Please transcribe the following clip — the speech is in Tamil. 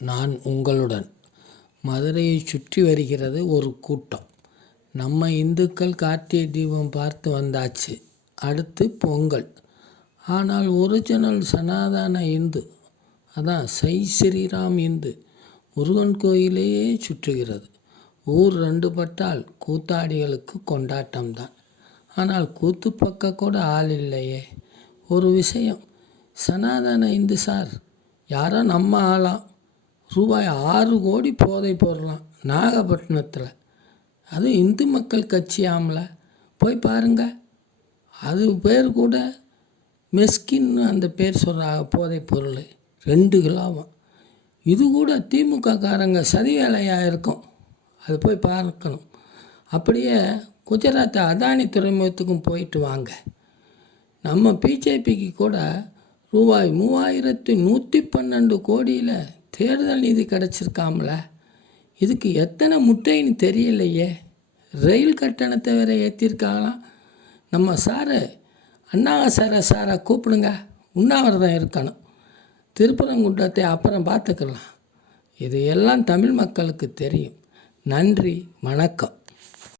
நான் உங்களுடன். மதுரையை சுற்றி வருகிறது ஒரு கூட்டம். நம்ம இந்துக்கள் கார்த்திகை தீபம் பார்த்து வந்தாச்சு. அடுத்து பொங்கல். ஆனால் ஒரிஜினல் சனாதன இந்து, அதான் சை ஸ்ரீராம் இந்து முருகன் கோயிலையே சுற்றுகிறது. ஊர் ரெண்டு பட்டால் கூத்தாடிகளுக்கு கொண்டாட்டம்தான். ஆனால் கூத்து பக்க கூட ஆள் இல்லையே. ஒரு விஷயம், சனாதன இந்து சார் யாரோ நம்ம ஆளாம் ரூபாய் 6 கோடி போதை பொருளாம் நாகப்பட்டினத்தில். அது இந்து மக்கள் கட்சி ஆமல போய் பாருங்க. அது பேர் கூட மெஸ்கின்னு அந்த பேர் சொல்கிறாங்க. போதை பொருள் 2 கிலோவாம். இது கூட திமுக காரங்க சதி வேலையாக இருக்கும். அது போய் பார்க்கணும். அப்படியே குஜராத் அதானி துறைமுகத்துக்கும் போயிட்டு வாங்க. நம்ம பிஜேபிக்கு கூட ரூபாய் 3112 கோடியில் தேர்தல் நிதி கிடச்சிருக்காமல. இதுக்கு எத்தனை முட்டைன்னு தெரியலையே. ரயில் கட்டணத்தை வேற ஏற்றிருக்காங்களாம். நம்ம சாரை சாரை கூப்பிடுங்க, உண்ணாவிரதம் இருக்கணும். திருப்பரங்குன்றத்தை அப்புறம் பார்த்துக்கலாம். இது எல்லாம் தமிழ் மக்களுக்கு தெரியும். நன்றி, வணக்கம்.